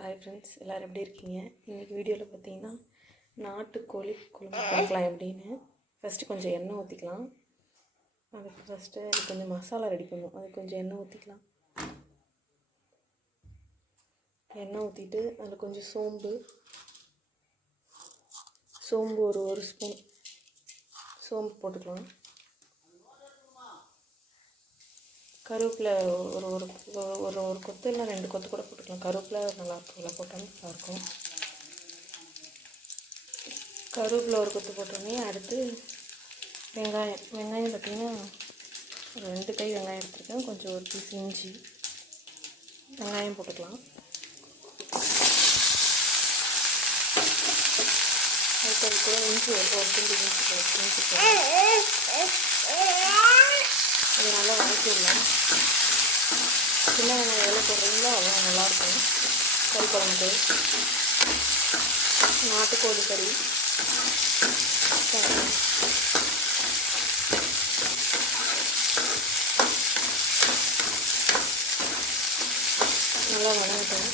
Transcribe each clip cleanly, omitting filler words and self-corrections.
Hi friends, எல்லோரும் எப்படி இருக்கீங்க? இன்றைக்கி வீடியோவில் பார்த்தீங்கன்னா நாட்டுக்கோழி குழம்பு பார்க்கலாம் எப்படின்னு. ஃபஸ்ட்டு கொஞ்சம் எண்ணெய் ஊற்றிக்கலாம். அதுக்கு ஃபஸ்ட்டு கொஞ்சம் மசாலா ரெடி பண்ணும். அதுக்கு கொஞ்சம் எண்ணெய் ஊற்றிக்கலாம். எண்ணெய் ஊற்றிட்டு அதில் கொஞ்சம் சோம்பு ஒரு ஸ்பூன் சோம்பு போட்டுக்கலாம். கருவேப்பிலை ஒரு கொத்து இல்லை 2 கொத்து கூட போட்டுக்கலாம். கருவேப்பிலை நல்லாயிருக்கும், இல்லை போட்டாலும் நல்லாயிருக்கும். கருவேப்பிலை ஒரு கொத்து போட்டோன்னே அடுத்து வெங்காயம் பார்த்திங்கன்னா ஒரு 2 கை வெங்காயம் எடுத்துருக்கேன். கொஞ்சம் ஒரு பீஸ் இஞ்சி, வெங்காயம் போட்டுக்கலாம். அது கூட இஞ்சி ஒரு துண்டு இஞ்சி போட்டு அது நல்லா வதக்கிடலாம். சின்ன வெங்காயம் எவ்வளோ போடுறீங்களோ அவ்வளோ நல்லாயிருக்கும் கறி குழம்புக்கு. நாட்டுக்கோழி கறி நல்லா வதங்கிட்டேன்.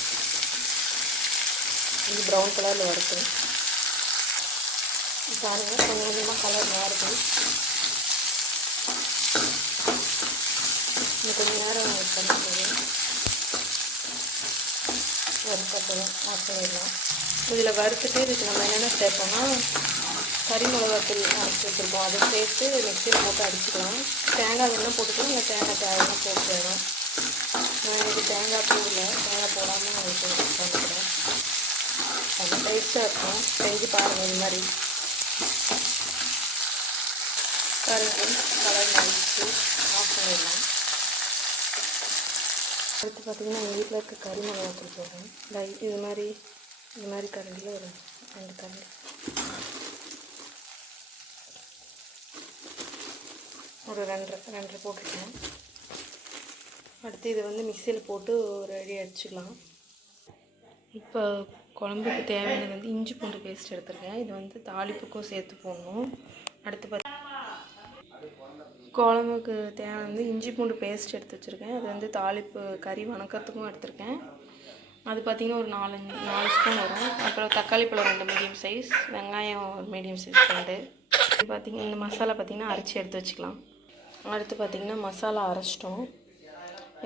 இது ப்ரௌன் கலரில் வறுத்தேன். பாருங்கள், கொஞ்சம் கொஞ்சமாக கலர் மாறுது. இன்னும் கொஞ்சம் நேரம் பண்ணிடுறது வறுத்தப்பறம் ஆஃப் பண்ணிடலாம். இதில் வறுத்துட்டு இதுக்கு நம்ம என்னென்ன சேர்ப்போம்னா கறி மிளகாத்தூள் அரைச்சி வச்சுருக்கோம். அதை சேர்த்து மிக்சியில் போட்டு அடிச்சுக்கலாம். தேங்காய் வேணால் போட்டுக்கலாம், இல்லை தேங்காய் தேவைன்னா போட்டு வேணும். நான் இது தேங்காய் போடாமல் உங்களுக்கு பண்ணிக்கிறேன். அது டேஸ்ட்டாக இருக்கும். செஞ்சு பாருங்கள். இது மாதிரி பாருங்கள், கலர் மாறிச்சு. ஆஃப் பண்ணிடலாம். அடுத்து பார்த்திங்கன்னா எங்கள் வீட்டில் இருக்க கறி மிளகாத்தூள் போடுறேன். இது மாதிரி கரண்டியில் ஒரு 2 கரண்டி, ஒரு 2.5 போட்டுருக்கேன். அடுத்து இதை மிக்சியில் போட்டு ஒரு அடி அடிச்சுக்கலாம். இப்போ குழம்புக்கு தேவையானது இஞ்சி பூண்டு பேஸ்ட் எடுத்துருக்கேன். இது தாளிப்புக்கும் சேர்த்து போடணும். அடுத்து குழம்புக்கு தேவையானது இஞ்சி பூண்டு பேஸ்ட் எடுத்து வச்சுருக்கேன். அது தாளிப்பு கறி வணக்கத்துக்கும் எடுத்திருக்கேன். அது பார்த்திங்கன்னா ஒரு 4 ஸ்பூன் வரும். அப்புறம் தக்காளி பழம் 2 மீடியம் சைஸ், வெங்காயம் ஒரு மீடியம் சைஸ் 2. இது பார்த்திங்கன்னா இந்த மசாலா பார்த்திங்கன்னா அரைச்சி எடுத்து வச்சுக்கலாம். அடுத்து பார்த்திங்கன்னா மசாலா அரைச்சிட்டோம்.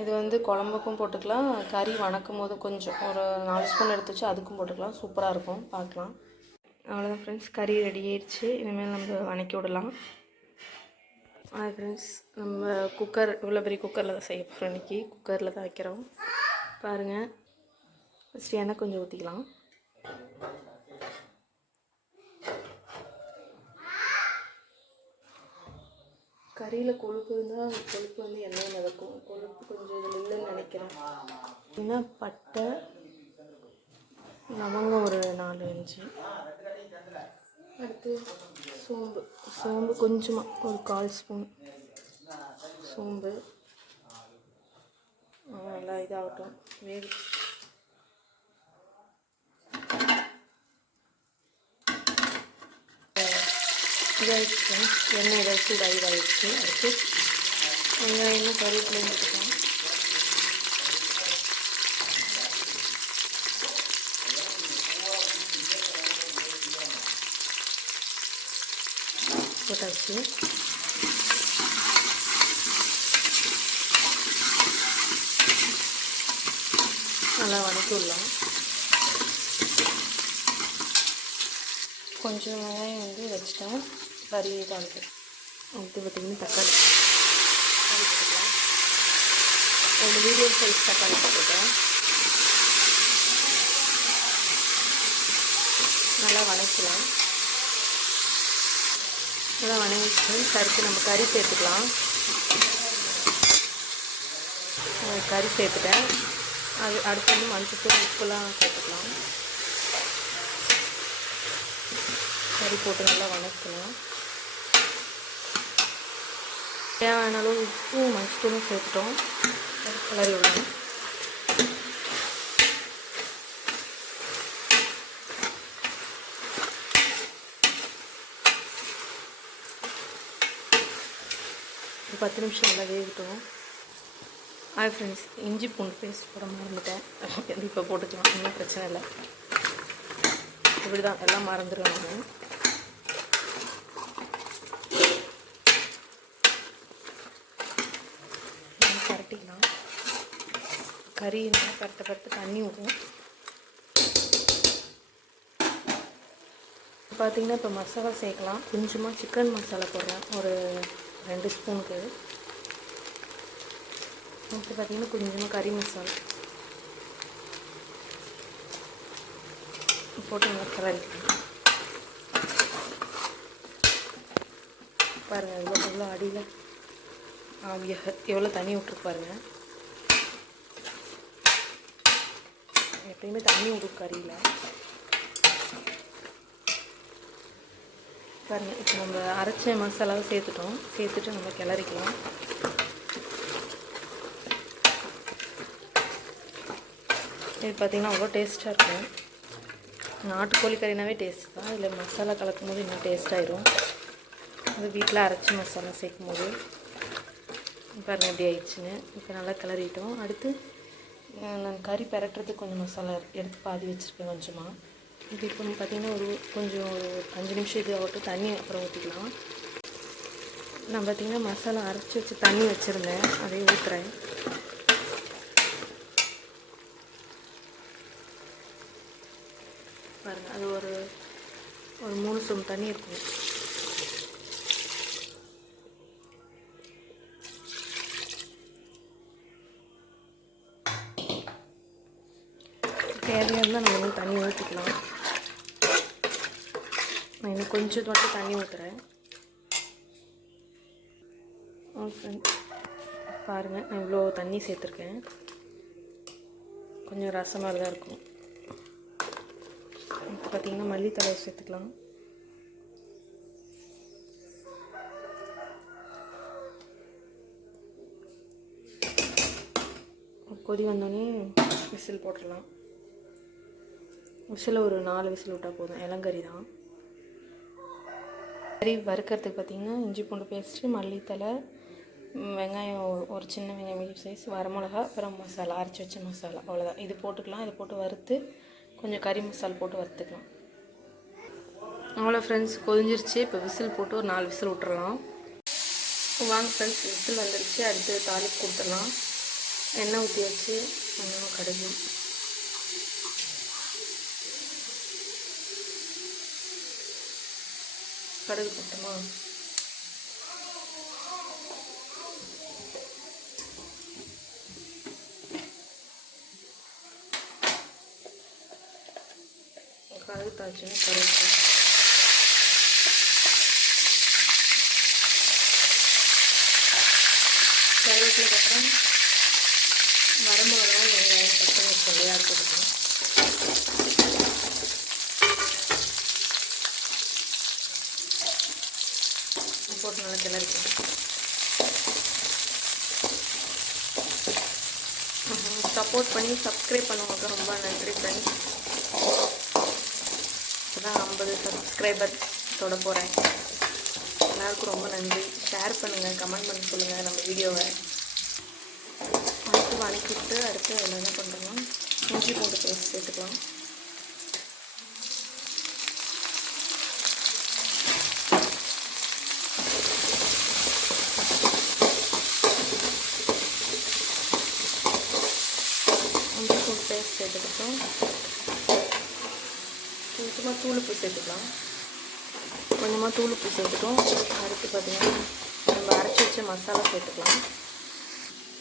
இது குழம்புக்கும் போட்டுக்கலாம், கறி வணக்கும் போது கொஞ்சம் ஒரு 4 ஸ்பூன் எடுத்து வச்சு அதுக்கும் போட்டுக்கலாம். சூப்பராக இருக்கும், பார்க்கலாம். அவ்வளோதான் ஃப்ரெண்ட்ஸ், கறி ரெடி ஆயிடுச்சு. இனிமேல் நம்ம வணக்கி விடலாம். ஃப்ரெண்ட்ஸ், நம்ம இவ்வளோ பெரிய குக்கரில் தான் செய்ய போகிறோம். இன்றைக்கி குக்கரில் தான் வைக்கிறோம். பாருங்கள், ஃபஸ்ட்டு எண்ணெய் கொஞ்சம் ஊற்றிக்கலாம். கறியில் கொழுப்பு இருந்தால் கொழுப்பு எண்ணெய் மிதக்கும். கொழுப்பு கொஞ்சம் இதில் இல்லைன்னு நினைக்கிறேன். ஏன்னா பட்டை லவங்கம் ஒரு 4-5. அடுத்து சோம்பு கொஞ்சமாக ஒரு 1/4 ஸ்பூன் சோம்பு. நல்லா இதாகட்டும், வேக இதாகிடுச்சு. எண்ணெய் ஏதாச்சும் இதாகிடுச்சு. அடுத்து வெங்காயமும் கருவேப்பிலையும் போட்டுக்கலாம். போட்டாச்சு. நல்லா வதக்கி விடலாம். கொஞ்சம் வெங்காயம் வச்சுட்டேன். கறி தாளிப்பு. அடுத்து பார்த்திங்கன்னா தக்காளி போட்டுக்கலாம். ஒரு மீடியம் சைஸ் தக்காளி போட்டுட்டேன். நல்லா வதக்கலாம். நல்லா வதங்கிட்டு கறிக்கு நம்ம கறி சேர்த்துக்கலாம். கறி சேர்த்துட்டேன். அது அடுத்து மஞ்சள் உப்புலாம் சேர்த்துக்கலாம். கறி போட்டு நல்லா வதக்கலாம். தேவையான அளவு உப்பும் மஞ்சத்தூளும் சேர்த்துட்டோம். கிளறி விடலாம். ஒரு 10 நிமிஷம் நல்லா வேகட்டும். ஹாய் ஃப்ரெண்ட்ஸ், இஞ்சி பூண்டு பேஸ்ட் போட மறந்துட்டேன். இப்போ போட்டுக்கலாம், ஒன்றும் பிரச்சனை இல்லை. இப்படி தான் எல்லாம் மறந்துடுவேன் நான். பரட்டிக்கலாம். கறி பரட்ட தண்ணி ஊற்றும். பார்த்திங்கன்னா இப்போ மசாலா சேர்க்கலாம். கொஞ்சமாக சிக்கன் மசாலா போடுறேன், ஒரு 2 ஸ்பூனுக்கு. அப்புறம் பார்த்திங்கன்னா கொஞ்சமாக கறி மசாலா போட்டு நல்லா கிளறிக்கலாம். பாருங்கள் எவ்வளோ அடியில் ஆவியாக எவ்வளோ தண்ணி விட்டுருக்கு பாருங்கள். எப்பயுமே தண்ணி விடும் கறியில். பாருங்கள், இப்போ நம்ம அரைச்ச மசாலாவை சேர்த்துட்டு நம்ம கிளறிக்கலாம். இது பார்த்திங்கன்னா அவ்வளோ டேஸ்ட்டாக இருக்கும். நாட்டுக்கோழி கறினாவே டேஸ்ட் தான். இதில் மசாலா கலக்கும் போது இன்னும் டேஸ்ட்டாகிடும். அது வீட்டில் அரைச்சி மசாலா சேர்க்கும் போது பாருங்கள் எப்படி ஆயிடுச்சுன்னு. இப்போ நல்லா கிளறிட்டோம். அடுத்து நான் கறி பெரட்டுறதுக்கு கொஞ்சம் மசாலா எடுத்து பாதி வச்சுருக்கேன் கொஞ்சமாக. இது இப்போ பார்த்திங்கன்னா ஒரு 5 நிமிஷம் இது ஆகட்டும். தண்ணி அப்புறம் ஊற்றிக்கலாம். நான் பார்த்திங்கன்னா மசாலா அரைச்சி வச்சு தண்ணி வச்சுருந்தேன், அதையும் ஊற்றுறேன். பாருங்கள், அது ஒரு 3 சொம்பு தண்ணி இருக்கும். தேவையாக இருந்தால் நம்ம இன்னும் தண்ணி ஊற்றிக்கலாம். நான் இன்னும் கொஞ்சம் மட்டும் தண்ணி ஊற்றுறேன். பாருங்கள், நான் இவ்வளோ தண்ணி சேர்த்துருக்கேன். கொஞ்சம் ரசமாக தான் இருக்கும். இப்போ பார்த்திங்கன்னா மல்லித்தலை சேர்த்துக்கலாம். கொதி வந்தோடனே விசில் போட்டுடலாம். விசில் ஒரு 4 விசில் விட்டால் போதும். இளங்கறி தான். கறி வறுக்கிறதுக்கு பார்த்திங்கன்னா இஞ்சி பூண்டு பேஸ்ட்டு, மல்லித்தலை, வெங்காயம் ஒரு சின்ன வெங்காயம் மீடியம் சைஸ், வரமிளகா, அப்புறம் மசாலா அரைச்சி வச்ச மசாலா, அவ்வளோதான். இது போட்டுக்கலாம். இதை போட்டு வறுத்து கொஞ்சம் கறி மசாலா போட்டு வறுத்துக்கலாம். அவ்வளோ ஃப்ரெண்ட்ஸ், கொதிஞ்சிருச்சு. இப்போ விசில் போட்டு ஒரு 4 விசில் விட்டுறலாம். வாங்க ஃப்ரெண்ட்ஸ், விசில் வந்துருச்சு. அடுத்து தாளிப்பு கொடுத்துடலாம். எண்ணெய் ஊற்றி வச்சு கொஞ்சமாக கடுகு, போட்டோமா, கடுகு தாச்சுன்னா கருவேப்பிலை, கருவேப்பிலைக்கு அப்புறம் வரமிளகா, வெங்காயம், பச்சை மிளகாய் அது போட்டுக்கணும். போட்டு நல்லா கிளறிக்கணும். சப்போர்ட் பண்ணி சப்ஸ்கிரைப் பண்ணுவாங்க, ரொம்ப நன்றி ஃப்ரெண்ட்ஸ். இப்போதான் 50 சப்ஸ்கிரைபர் தொட போகிறேன். எல்லாருக்கும் ரொம்ப நன்றி. ஷேர் பண்ணுங்கள், கமெண்ட் பண்ணி சொல்லுங்கள் நம்ம வீடியோவை. அடுத்து வணக்கிட்டு அடுத்து அதில் என்ன பண்ணுறோம்னா இஞ்சி பூண்டு பேஸ்ட் சேர்த்துக்கலாம். இஞ்சி பூண்டு பேஸ்ட் சேர்த்துக்கிட்டோம். கொஞ்சமாக தூளுப்பு சேர்த்துக்கலாம். கொஞ்சமாக தூளுப்பு சேர்த்துட்டோம். அடுத்து பார்த்திங்கன்னா நம்ம அரைச்சி வச்ச மசாலா சேர்த்துக்கலாம்.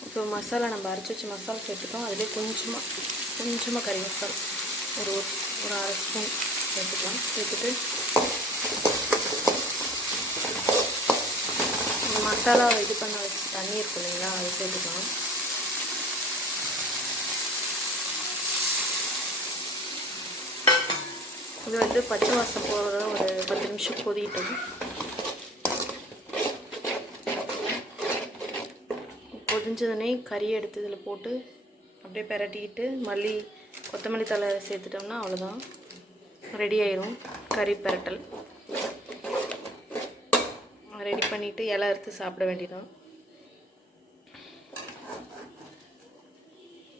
இப்போ மசாலா நம்ம அரைச்சி வச்ச மசாலா சேர்த்துட்டோம். அதிலே கொஞ்சமாக கறி மசாலா ஒரு 1/2 ஸ்பூன் சேர்த்துக்கலாம். சேர்த்துட்டு இந்த மசாலா இது பண்ண வச்சு தண்ணி இருக்கும் இல்லைங்களா, அதை சேர்த்துக்கலாம். இது வந்து பச்சை வாசம் போகிற ஒரு 10 நிமிஷம் கொதிட்டோம். கொதிஞ்சதுனே கறியை எடுத்து இதில் போட்டு அப்படியே பெரட்டிக்கிட்டு கொத்தமல்லி தழை சேர்த்துட்டோம்னா அவ்வளோதான், ரெடி ஆயிரும் கறி பெரட்டல். ரெடி பண்ணிவிட்டு இலை அறுத்து சாப்பிட வேண்டியதான்.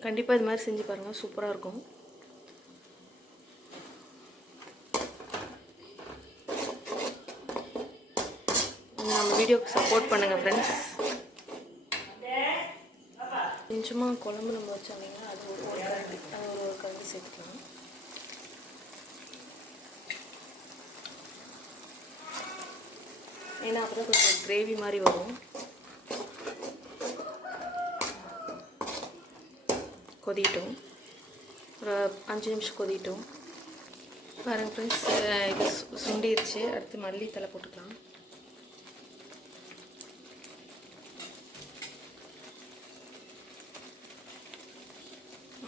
கண்டிப்பாக இது மாதிரி செஞ்சு பாருங்கள், சூப்பராக இருக்கும். நம்ம வீடியோக்கு சப்போர்ட் பண்ணுங்கள் ஃப்ரெண்ட்ஸ். கொஞ்சமாக குழம்பு நம்ம வச்சாங்கன்னா அது ஒரு கரண்டி சேர்த்துக்கலாம். ஏன்னா அப்போ தான் கொஞ்சம் கிரேவி மாதிரி வரும். கொதிட்டோம், ஒரு 5 நிமிஷம் கொதிட்டோம். பாருங்கள் ஃப்ரெண்ட்ஸ், இது சுண்டிடுச்சு. அடுத்து மல்லித்தலை போட்டுக்கலாம்.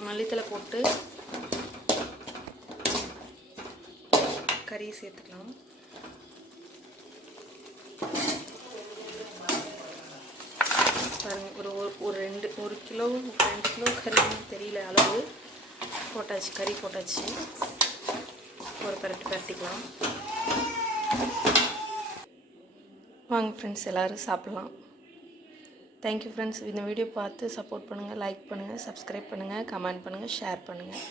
மல்லித்தலை போட்டு கறியை சேர்த்துக்கலாம். பாருங்கள், ஒரு கிலோ 2 கிலோ கறின்னு தெரியல அளவு போட்டாச்சு. கறி போட்டாச்சு. ஒரு பரட்டிக்கலாம். வாங்க ஃப்ரெண்ட்ஸ், எல்லோரும் சாப்பிட்லாம். Thank you friends. இந்த வீடியோ பார்த்து சப்போர்ட் பண்ணுங்கள், லைக் பண்ணுங்கள், சப்ஸ்கிரைப் பண்ணுங்கள், கமெண்ட் பண்ணுங்கள், ஷேர் பண்ணுங்கள்.